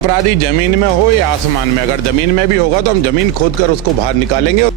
अपराधी जमीन में हो या आसमान में, अगर जमीन में भी होगा तो हम जमीन खोद कर उसको बाहर निकालेंगे।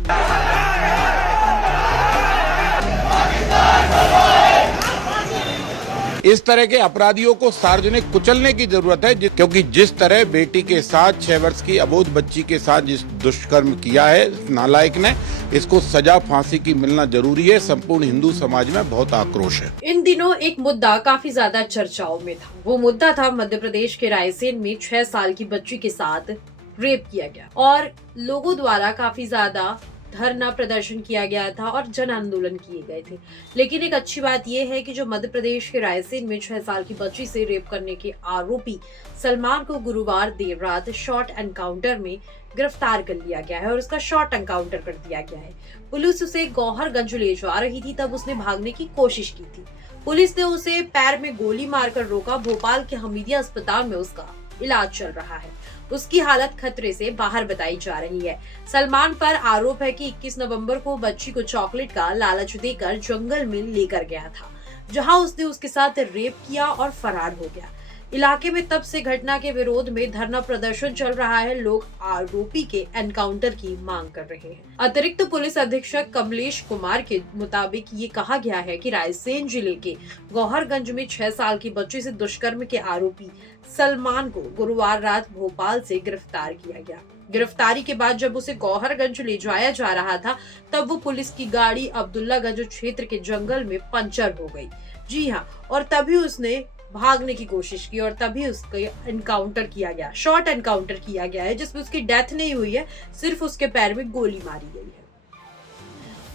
इस तरह के अपराधियों को सार्वजनिक कुचलने की जरूरत है, क्योंकि जिस तरह बेटी के साथ 6 वर्ष की अबोध बच्ची के साथ जिस दुष्कर्म किया है नालायक ने, इसको सजा फांसी की मिलना जरूरी है। संपूर्ण हिंदू समाज में बहुत आक्रोश है। इन दिनों एक मुद्दा काफी ज्यादा चर्चाओं में था। वो मुद्दा था मध्य प्रदेश के रायसेन में 6 साल की बच्ची के साथ रेप किया गया और लोगों द्वारा काफी ज्यादा धरना प्रदर्शन किया गया था और जन आंदोलन किए गए थे। लेकिन एक अच्छी बात यह है कि जो मध्य प्रदेश के रायसेन में 6 साल की बच्ची से रेप करने के आरोपी सलमान को गुरुवार देर रात शॉर्ट एनकाउंटर में गिरफ्तार कर लिया गया है और उसका शॉर्ट एनकाउंटर कर दिया गया है। पुलिस उसे गौहरगंज ले जा रही थी, तब उसने भागने की कोशिश की थी। पुलिस ने उसे पैर में गोली मारकर रोका। भोपाल के हमीदिया अस्पताल में उसका इलाज चल रहा है। उसकी हालत खतरे से बाहर बताई जा रही है। सलमान पर आरोप है कि 21 नवंबर को बच्ची को चॉकलेट का लालच देकर जंगल में लेकर गया था, जहां उसने उसके साथ रेप किया और फरार हो गया। इलाके में तब से घटना के विरोध में धरना प्रदर्शन चल रहा है। लोग आरोपी के एनकाउंटर की मांग कर रहे हैं। अतिरिक्त पुलिस अधीक्षक कमलेश कुमार के मुताबिक ये कहा गया है कि रायसेन जिले के गौहरगंज में 6 साल की बच्ची से दुष्कर्म के आरोपी सलमान को गुरुवार रात भोपाल से गिरफ्तार किया गया। गिरफ्तारी के बाद जब उसे गौहरगंज ले जाया जा रहा था, तब वो पुलिस की गाड़ी अब्दुल्लागंज क्षेत्र के जंगल में पंचर हो गई। जी हाँ, और तभी उसने भागने की कोशिश की और तभी उसका एनकाउंटर किया गया, शॉर्ट एनकाउंटर किया गया है, जिसमें उसकी डेथ नहीं हुई है, सिर्फ उसके पैर में गोली मारी गई है।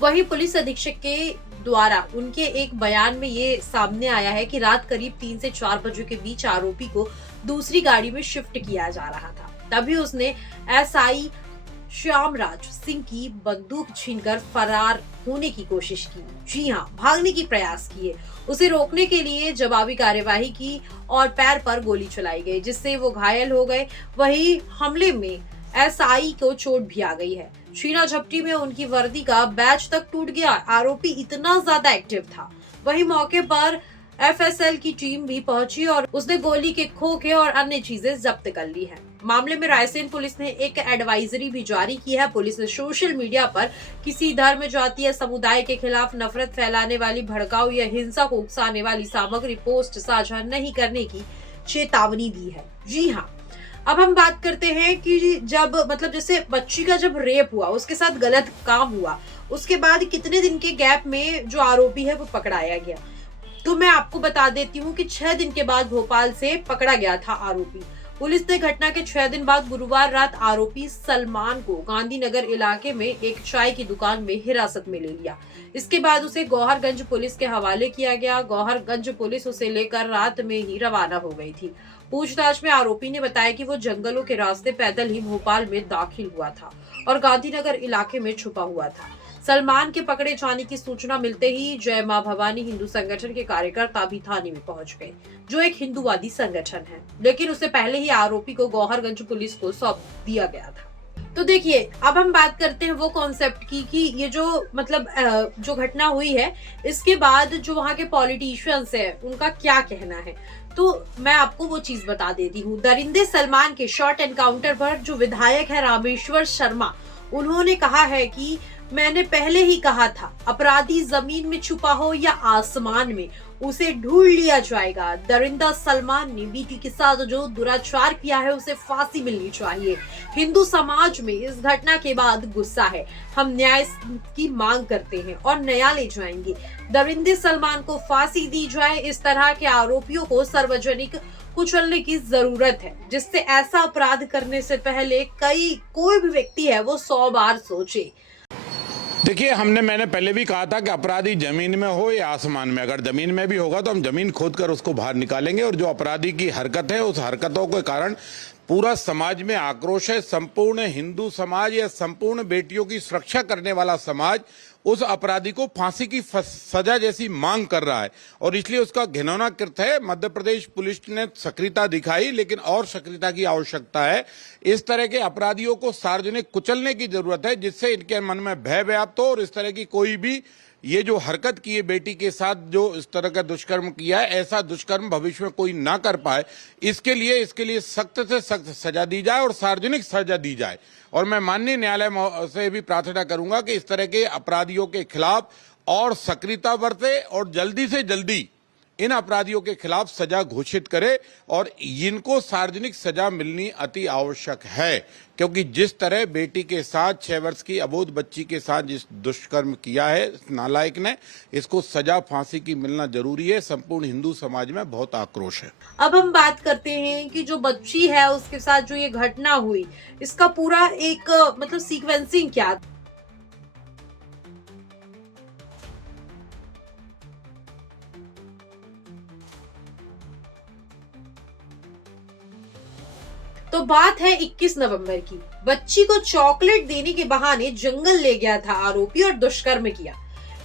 वहीं पुलिस अधीक्षक के द्वारा उनके एक बयान में ये सामने आया है कि रात करीब 3 से 4 बजे के बीच आरोपी को दूसरी गाड़ी में शिफ्ट किया जा रहा था। तभी उसने एसआई श्यामराज सिंह की बंदूक छीनकर फरार होने की कोशिश की। जी हाँ, भागने की प्रयास किए। उसे रोकने के लिए जवाबी कार्यवाही की और पैर पर गोली चलाई गई, जिससे वो घायल हो गए। वहीं हमले में एसआई को चोट भी आ गई है। छीना झपटी में उनकी वर्दी का बैच तक टूट गया। आरोपी इतना ज्यादा एक्टिव था। वहीं मौके पर एफएसएल की टीम भी पहुंची और उसने गोली के खोखे और अन्य चीजें जब्त कर ली है। मामले में रायसेन पुलिस ने एक एडवाइजरी भी जारी की है। पुलिस ने सोशल मीडिया पर किसी धर्म, जाति या समुदाय के खिलाफ नफरत फैलाने वाली, भड़काऊ या हिंसा को उकसाने वाली सामग्री पोस्ट साझा नहीं करने की चेतावनी दी है। जी हाँ, अब हम बात करते हैं कि जब जैसे बच्ची का जब रेप हुआ, उसके साथ गलत काम हुआ, उसके बाद कितने दिन के गैप में जो आरोपी है वो पकड़ाया गया। तो मैं आपको बता देती हूँ कि 6 दिन के बाद भोपाल से पकड़ा गया था आरोपी। पुलिस ने घटना के 6 दिन बाद गुरुवार रात आरोपी सलमान को गांधीनगर इलाके में एक चाय की दुकान में हिरासत में ले लिया। इसके बाद उसे गौहरगंज पुलिस के हवाले किया गया। गौहरगंज पुलिस उसे लेकर रात में ही रवाना हो गई थी। पूछताछ में आरोपी ने बताया कि वो जंगलों के रास्ते पैदल ही भोपाल में दाखिल हुआ था और गांधीनगर इलाके में छुपा हुआ था। सलमान के पकड़े जाने की सूचना मिलते ही जय मां भवानी हिंदू संगठन के कार्यकर्ता भी थाने में पहुंच गए, जो एक हिंदूवादी संगठन है। लेकिन उससे पहले ही आरोपी को गौहरगंज पुलिस को सौंप दिया गया था। तो देखिए, अब हम बात करते हैं वो कॉन्सेप्ट की कि ये जो जो घटना हुई है, इसके बाद जो वहाँ के पॉलिटिशियंस है उनका क्या कहना है। तो मैं आपको वो चीज बता देती हूँ। दरिंदे सलमान के शॉर्ट एनकाउंटर पर जो विधायक है रामेश्वर शर्मा, उन्होंने कहा है कि मैंने पहले ही कहा था, अपराधी जमीन में छुपा हो या आसमान में, उसे ढूंढ लिया जाएगा। दरिंदा सलमान ने बेटी के साथ जो दुराचार किया है उसे फांसी मिलनी चाहिए। हिंदू समाज में इस घटना के बाद गुस्सा है। हम न्याय की मांग करते हैं और न्यायालय जाएंगे। दरिंदे सलमान को फांसी दी जाए। इस तरह के आरोपियों को सार्वजनिक कुचलने की जरूरत है, जिससे ऐसा अपराध करने से पहले कोई भी व्यक्ति है वो 100 बार सोचे। देखिए, मैंने पहले भी कहा था कि अपराधी जमीन में हो या आसमान में, अगर जमीन में भी होगा तो हम जमीन खोद कर उसको बाहर निकालेंगे। और जो अपराधी की हरकत है, उस हरकतों के कारण पूरा समाज में आक्रोश है। संपूर्ण हिंदू समाज या संपूर्ण बेटियों की सुरक्षा करने वाला समाज उस अपराधी को फांसी की सजा जैसी मांग कर रहा है और इसलिए उसका घिनौना कृत्य है। मध्य प्रदेश पुलिस ने सक्रियता दिखाई, लेकिन और सक्रियता की आवश्यकता है। इस तरह के अपराधियों को सार्वजनिक कुचलने की जरूरत है, जिससे इनके मन में भय व्याप्त हो और इस तरह की कोई भी ये जो हरकत की है बेटी के साथ, जो इस तरह का दुष्कर्म किया है, ऐसा दुष्कर्म भविष्य में कोई ना कर पाए, इसके लिए सख्त से सख्त सजा दी जाए और सार्वजनिक सजा दी जाए। और मैं माननीय न्यायालय से भी प्रार्थना करूंगा कि इस तरह के अपराधियों के खिलाफ और सक्रियता बरते और जल्दी से जल्दी इन अपराधियों के खिलाफ सजा घोषित करे और इनको सार्वजनिक सजा मिलनी अति आवश्यक है, क्योंकि जिस तरह बेटी के साथ 6 वर्ष की अबोध बच्ची के साथ जिस दुष्कर्म किया है नालायक ने, इसको सजा फांसी की मिलना जरूरी है। संपूर्ण हिंदू समाज में बहुत आक्रोश है। अब हम बात करते हैं कि जो बच्ची है उसके साथ जो ये घटना हुई, इसका पूरा एक मतलब सीक्वेंसिंग क्या। तो बात है 21 नवंबर की। बच्ची को चॉकलेट देने के बहाने जंगल ले गया था आरोपी और दुष्कर्म किया।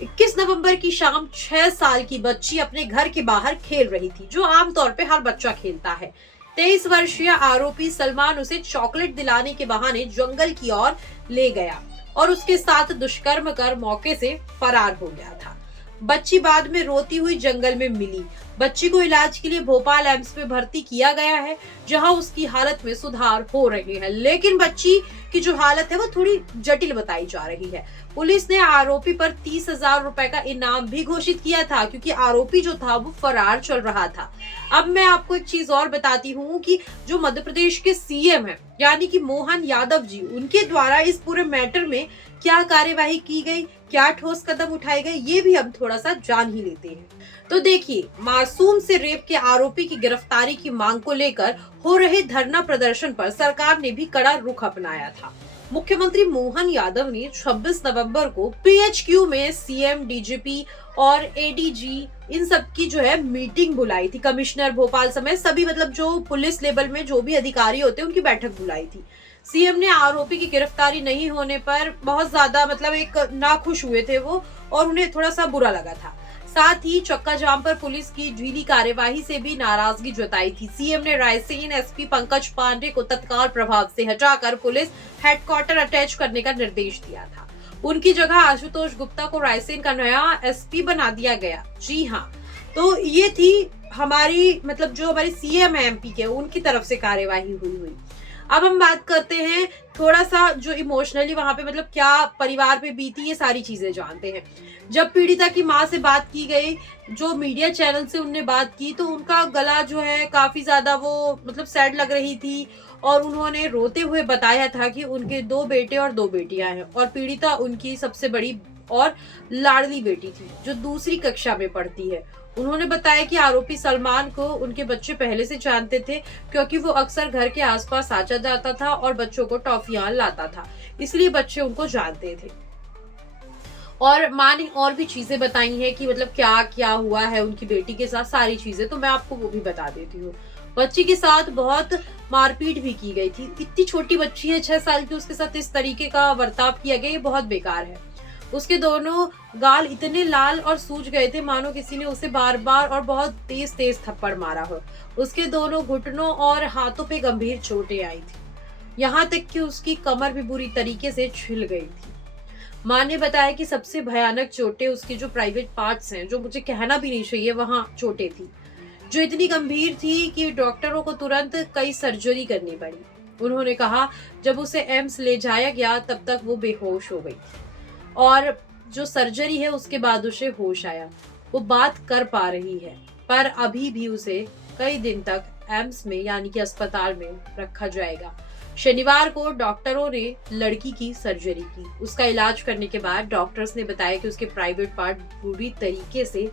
21 नवंबर की शाम 6 साल की बच्ची अपने घर के बाहर खेल रही थी, जो आमतौर पे हर बच्चा खेलता है। 23 वर्षीय आरोपी सलमान उसे चॉकलेट दिलाने के बहाने जंगल की ओर ले गया और उसके साथ दुष्कर्म कर मौके से फरार हो गया था। बच्ची बाद में रोती हुई जंगल में मिली। बच्ची को इलाज के लिए भोपाल एम्स में भर्ती किया गया है, जहां उसकी हालत में सुधार हो रहे हैं, लेकिन बच्ची की जो हालत है वो थोड़ी जटिल बताई जा रही है। पुलिस ने आरोपी पर 30,000 रुपए का इनाम भी घोषित किया था, क्योंकि आरोपी जो था वो फरार चल रहा था। अब मैं आपको एक चीज और बताती हूँ कि जो मध्य प्रदेश के सीएम है यानी कि मोहन यादव जी, उनके द्वारा इस पूरे मैटर में क्या कार्यवाही की गई, क्या ठोस कदम उठाए गए, ये भी हम थोड़ा सा जान ही लेते हैं। तो देखिए, मासूम से रेप के आरोपी की गिरफ्तारी की मांग को लेकर हो रहे धरना प्रदर्शन पर सरकार ने भी कड़ा रुख अपनाया था। मुख्यमंत्री मोहन यादव ने 26 नवंबर को पीएचक्यू में सीएम, डीजीपी और एडीजी इन सब की जो है मीटिंग बुलाई थी। कमिश्नर भोपाल समेत सभी मतलब जो पुलिस लेवल में जो भी अधिकारी होते हैं उनकी बैठक बुलाई थी। सीएम ने आरोपी की गिरफ्तारी नहीं होने पर बहुत ज्यादा मतलब एक नाखुश हुए थे वो, और उन्हें थोड़ा सा बुरा लगा था। साथ ही चक्का जाम पर पुलिस की ढीली कार्यवाही से भी नाराजगी जताई थी। सीएम ने रायसेन एसपी पंकज पांडे को तत्काल प्रभाव से हटाकर पुलिस हेडक्वार्टर अटैच करने का निर्देश दिया था। उनकी जगह आशुतोष गुप्ता को रायसेन का नया एसपी बना दिया गया। जी हाँ, तो ये थी हमारी मतलब जो हमारी सीएम है एमपी के, उनकी तरफ से कार्यवाही हुई। अब हम बात करते हैं थोड़ा सा जो इमोशनली वहां पे मतलब क्या परिवार पे बीती, ये सारी चीजें जानते हैं। जब पीड़िता की माँ से बात की गई, जो मीडिया चैनल से उनने बात की, तो उनका गला जो है काफी ज्यादा वो मतलब सैड लग रही थी और उन्होंने रोते हुए बताया था कि उनके 2 बेटे और 2 बेटियां हैं और पीड़िता उनकी सबसे बड़ी और लाडली बेटी थी जो दूसरी कक्षा में पढ़ती है। उन्होंने बताया कि आरोपी सलमान को उनके बच्चे पहले से जानते थे, क्योंकि वो अक्सर घर के आसपास आ जाता था और बच्चों को टॉफियां लाता था, इसलिए बच्चे उनको जानते थे। और माँ ने और भी चीजें बताई हैं कि मतलब क्या क्या हुआ है उनकी बेटी के साथ, सारी चीजें तो मैं आपको वो भी बता देती हूँ। बच्ची के साथ बहुत मारपीट भी की गई थी। इतनी छोटी बच्ची है 6 साल की, उसके साथ इस तरीके का बर्ताव किया गया, ये बहुत बेकार है। उसके दोनों गाल इतने लाल और सूज गए थे मानो किसी ने उसे बार बार और बहुत तेज तेज थप्पड़ मारा हो। उसके दोनों घुटनों और हाथों पे गंभीर चोटें आई थी, यहाँ तक कि उसकी कमर भी बुरी तरीके से छिल गई थी। माँ ने बताया कि सबसे भयानक चोटें उसके जो प्राइवेट पार्ट्स हैं, जो मुझे कहना भी नहीं चाहिए, वहाँ चोटें थी जो इतनी गंभीर थी कि डॉक्टरों को तुरंत कई सर्जरी करनी पड़ी। उन्होंने कहा जब उसे एम्स ले जाया गया तब तक वो बेहोश हो गई थी और जो सर्जरी है उसके बाद उसे होश आया। वो बात कर पा रही है, पर अभी भी उसे कई दिन तक एम्स में यानी कि अस्पताल में रखा जाएगा। शनिवार को डॉक्टरों ने लड़की की सर्जरी की। उसका इलाज करने के बाद डॉक्टर्स ने बताया कि उसके प्राइवेट पार्ट बुरी तरीके से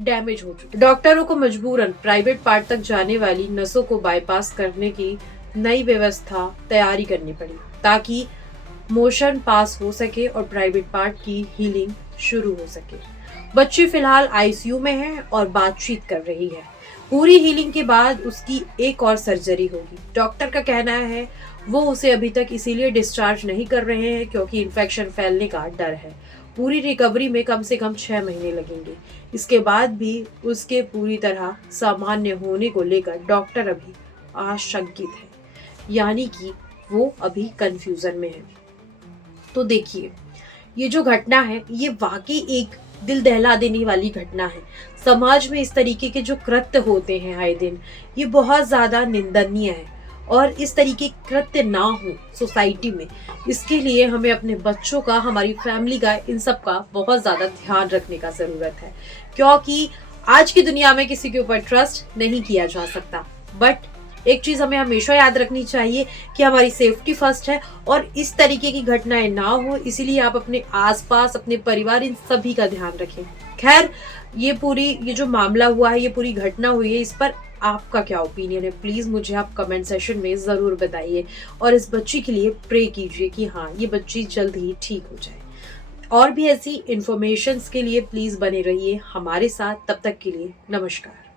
डैमेज हो चुके। डॉक्टरों को मजबूरन प्राइवेट पार्ट तक जाने वाली नसों को बाईपास करने की नई व्यवस्था तैयारी करनी पड़ी ताकि मोशन पास हो सके और प्राइवेट पार्ट की हीलिंग शुरू हो सके। बच्ची फिलहाल आईसीयू में है और बातचीत कर रही है। पूरी हीलिंग के बाद उसकी एक और सर्जरी होगी। डॉक्टर का कहना है वो उसे अभी तक इसीलिए डिस्चार्ज नहीं कर रहे हैं क्योंकि इन्फेक्शन फैलने का डर है। पूरी रिकवरी में कम से कम 6 महीने लगेंगे। इसके बाद भी उसके पूरी तरह सामान्य होने को लेकर डॉक्टर अभी आशंकित है, यानी कि वो अभी कंफ्यूजन में है। तो देखिए, ये जो घटना है ये वाकई एक दिल दहला देने वाली घटना है। समाज में इस तरीके के जो कृत्य होते हैं आए दिन, ये बहुत ज्यादा निंदनीय है और इस तरीके के कृत्य ना हो सोसाइटी में, इसके लिए हमें अपने बच्चों का, हमारी फैमिली का, इन सब का बहुत ज्यादा ध्यान रखने का जरूरत है। क्योंकि आज की दुनिया में किसी के ऊपर ट्रस्ट नहीं किया जा सकता। बट एक चीज हमें हमेशा याद रखनी चाहिए कि हमारी सेफ्टी फर्स्ट है और इस तरीके की घटनाएं ना हो, इसीलिए आप अपने आसपास, अपने परिवार, इन सभी का ध्यान रखें। खैर, ये जो मामला हुआ है, ये पूरी घटना हुई है, इस पर आपका क्या ओपिनियन है, प्लीज मुझे आप कमेंट सेक्शन में जरूर बताइए और इस बच्ची के लिए प्रे कीजिए कि हाँ, ये बच्ची जल्द ही ठीक हो जाए। और भी ऐसी इंफॉर्मेशंस के लिए प्लीज बने रहिए हमारे साथ। तब तक के लिए नमस्कार।